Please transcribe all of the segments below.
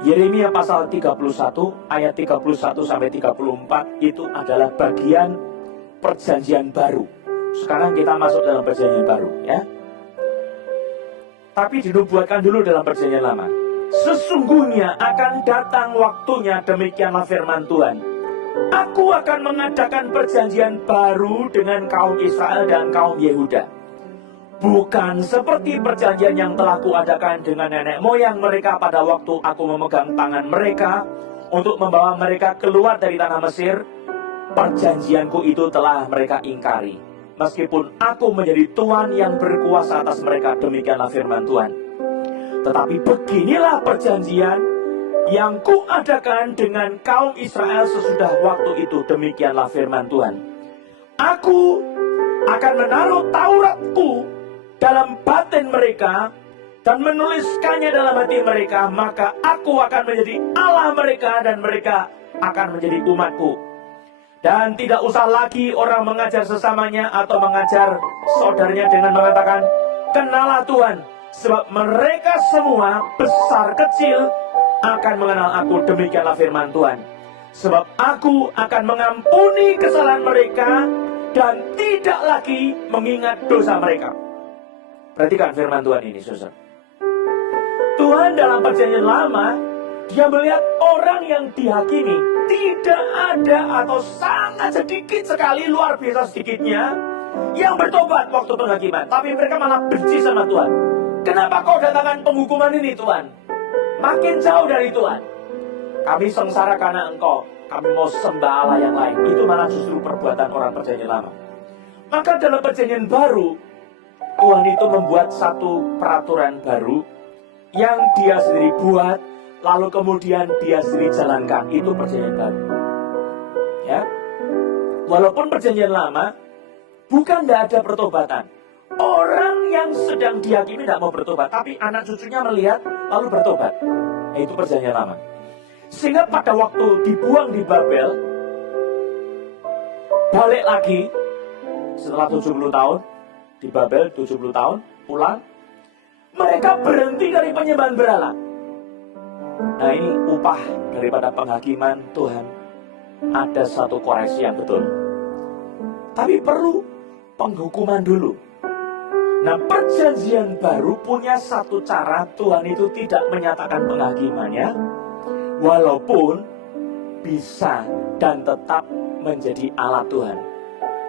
Yeremia pasal 31 ayat 31 sampai 34 itu adalah bagian perjanjian baru. Sekarang kita masuk dalam perjanjian baru, ya. Tapi dinubuatkan dulu dalam perjanjian lama. Sesungguhnya akan datang waktunya, demikianlah firman Tuhan. Aku akan mengadakan perjanjian baru dengan kaum Israel dan kaum Yehuda. Bukan seperti perjanjian yang telah kuadakan dengan nenek moyang mereka pada waktu aku memegang tangan mereka untuk membawa mereka keluar dari tanah Mesir. Perjanjianku itu telah mereka ingkari. Meskipun aku menjadi Tuhan yang berkuasa atas mereka, demikianlah firman Tuhan. Tetapi beginilah perjanjian yang kuadakan dengan kaum Israel sesudah waktu itu, demikianlah firman Tuhan. Aku akan menaruh Tauratku dalam batin mereka dan menuliskannya dalam hati mereka, maka aku akan menjadi Allah mereka dan mereka akan menjadi umatku. Dan tidak usah lagi orang mengajar sesamanya atau mengajar saudaranya dengan mengatakan, "Kenalah Tuhan," sebab mereka semua besar kecil akan mengenal aku, demikianlah firman Tuhan. Sebab aku akan mengampuni kesalahan mereka dan tidak lagi mengingat dosa mereka. Perhatikan firman Tuhan ini, saudara. Tuhan dalam perjanjian lama, dia melihat orang yang dihakimi tidak ada atau sangat sedikit sekali, luar biasa sedikitnya, yang bertobat waktu penghakiman. Tapi mereka malah benci sama Tuhan. Kenapa kau datangkan penghukuman ini, Tuhan? Makin jauh dari Tuhan. Kami sengsara karena Engkau. Kami mau sembah Allah yang lain. Itu malah justru perbuatan orang perjanjian lama. Maka dalam perjanjian baru, Tuhan itu membuat satu peraturan baru yang dia sendiri buat, lalu kemudian dia sendiri jalankan. Itu perjanjian baru. Ya, walaupun perjanjian lama bukan tidak ada pertobatan. Orang yang sedang dihakimi tidak mau bertobat, tapi anak cucunya melihat lalu bertobat. Itu perjanjian lama. Sehingga pada waktu dibuang di Babel, balik lagi setelah 70 tahun. Di Babel 70 tahun, pulang. Mereka berhenti dari penyembahan berhala. Nah, ini upah daripada penghakiman Tuhan. Ada satu koreksi yang betul. Tapi perlu penghukuman dulu. Nah, perjanjian baru punya satu cara Tuhan itu tidak menyatakan penghakimannya, walaupun bisa dan tetap menjadi alat Tuhan.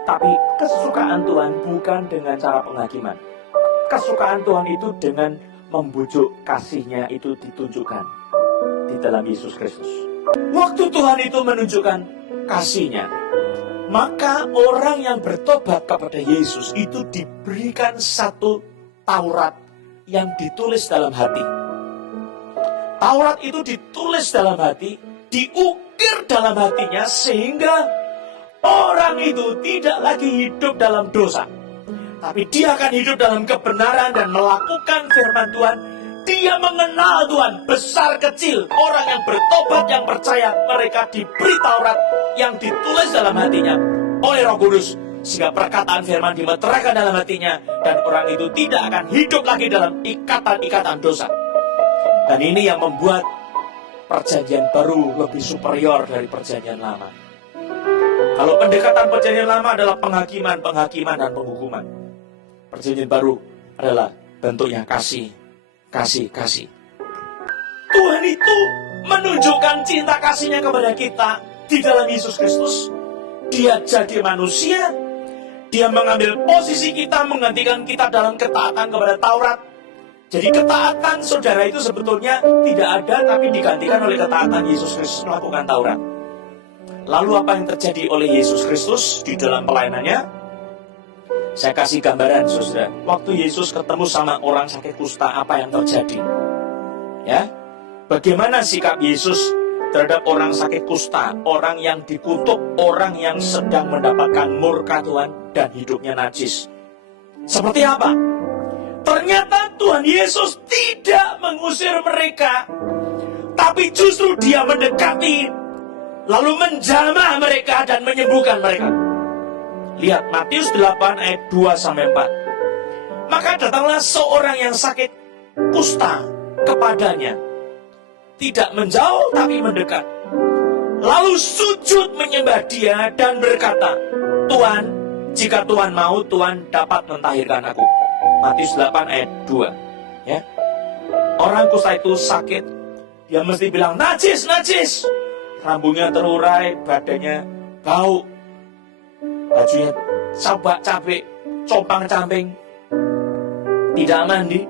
Tapi kesukaan Tuhan bukan dengan cara penghakiman. Kesukaan Tuhan itu dengan membujuk kasih-Nya itu ditunjukkan di dalam Yesus Kristus. Waktu Tuhan itu menunjukkan kasih-Nya, maka orang yang bertobat kepada Yesus itu diberikan satu Taurat yang ditulis dalam hati. Taurat itu ditulis dalam hati, diukir dalam hatinya, sehingga orang itu tidak lagi hidup dalam dosa, tapi dia akan hidup dalam kebenaran dan melakukan firman Tuhan. Dia mengenal Tuhan, besar kecil. Orang yang bertobat, yang percaya, mereka diberi Taurat yang ditulis dalam hatinya oleh Roh Kudus, sehingga perkataan firman dimeteraikan dalam hatinya, dan orang itu tidak akan hidup lagi dalam ikatan-ikatan dosa. Dan ini yang membuat perjanjian baru lebih superior dari perjanjian lama. Kalau pendekatan perjanjian lama adalah penghakiman, dan penghukuman, perjanjian baru adalah bentuknya kasih. Tuhan itu menunjukkan cinta kasih-Nya kepada kita di dalam Yesus Kristus. Dia jadi manusia, dia mengambil posisi kita, menggantikan kita dalam ketaatan kepada Taurat. Jadi ketaatan saudara itu sebetulnya tidak ada, tapi digantikan oleh ketaatan Yesus Kristus melakukan Taurat. Lalu apa yang terjadi oleh Yesus Kristus di dalam pelayanannya? Saya kasih gambaran, saudara. Waktu Yesus ketemu sama orang sakit kusta, apa yang terjadi? Ya, bagaimana sikap Yesus terhadap orang sakit kusta, orang yang dikutuk, orang yang sedang mendapatkan murka Tuhan dan hidupnya najis? Seperti apa? Ternyata Tuhan Yesus tidak mengusir mereka, tapi justru dia mendekati, lalu menjamah mereka dan menyembuhkan mereka. Lihat Matius 8 ayat 2-4. Maka datanglah seorang yang sakit kusta kepadanya. tidak menjauh tapi mendekat. Lalu sujud menyembah Dia dan berkata, Tuhan, jika Tuhan mau, Tuhan dapat mentahirkan aku. Matius 8 ayat 2. Ya. Orang kusta itu sakit, dia mesti bilang, najis, najis. Rambutnya terurai, badannya bau, bajunya cabak-cabik, compang-camping, tidak mandi.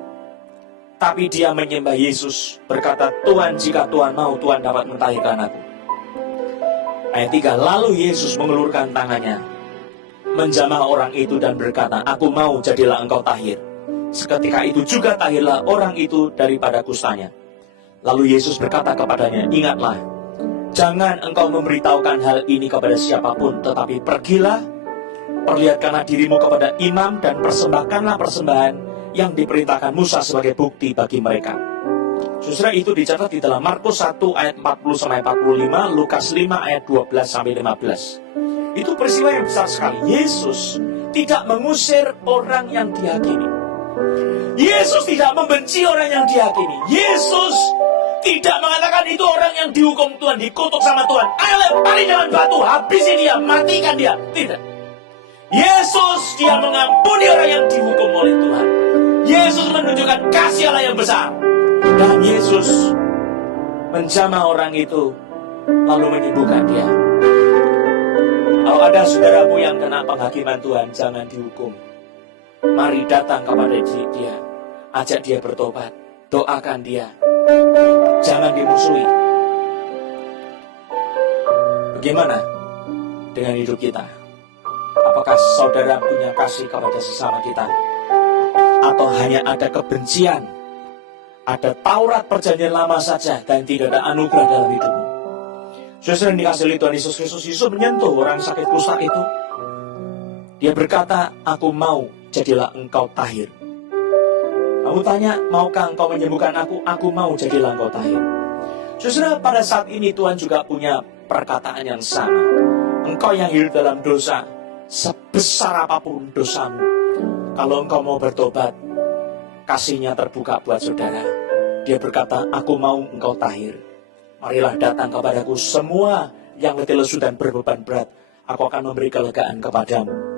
Tapi dia menyembah Yesus, berkata, Tuhan, jika Tuhan mau, Tuhan dapat mentahirkan aku. Ayat 3, lalu Yesus mengelurkan tangannya, menjamah orang itu dan berkata, aku mau, jadilah engkau tahir. Seketika itu juga tahirlah orang itu daripada kustanya. Lalu Yesus berkata kepadanya, ingatlah, jangan engkau memberitahukan hal ini kepada siapapun, tetapi pergilah, perlihatkanlah dirimu kepada imam dan persembahkanlah persembahan yang diperintahkan Musa sebagai bukti bagi mereka. Saudara, itu dicatat di dalam Markus 1 ayat 40-45, Lukas 5 ayat 12-15. Itu peristiwa yang besar sekali. Yesus tidak mengusir orang yang dihakimi. Yesus tidak membenci orang yang dihakimi. Yesus tidak mengatakan itu orang yang dihukum Tuhan, dikutuk sama Tuhan, ayo lempari dengan batu, habisi dia, matikan dia. Tidak. Yesus, dia mengampuni orang yang dihukum oleh Tuhan. Yesus menunjukkan kasih Allah yang besar. Dan Yesus menjamah orang itu, lalu menyembuhkan dia. Kalau ada saudaramu yang kena penghakiman Tuhan, jangan dihukum. Mari datang kepada dia, ajak dia bertobat, doakan dia. Jangan dimusuhi. Bagaimana dengan hidup kita? Apakah saudara punya kasih kepada sesama kita? Atau hanya ada kebencian? Ada Taurat perjanjian lama saja dan tidak ada anugerah dalam hidupmu? Saudara yang dikasihi oleh Tuhan Yesus Kristus, Yesus menyentuh orang sakit kusta itu. Dia berkata, aku mau, jadilah engkau tahir. Kamu tanya, maukah engkau menyembuhkan aku? Aku mau, jadilah engkau tahir. Saudara, pada saat ini Tuhan juga punya perkataan yang sama. Engkau yang hidup dalam dosa, sebesar apapun dosamu, kalau engkau mau bertobat, kasih-Nya terbuka buat saudara. Dia berkata, aku mau engkau tahir. Marilah datang kepadaku semua yang letih lesu dan berbeban berat. Aku akan memberi kelegaan kepadamu.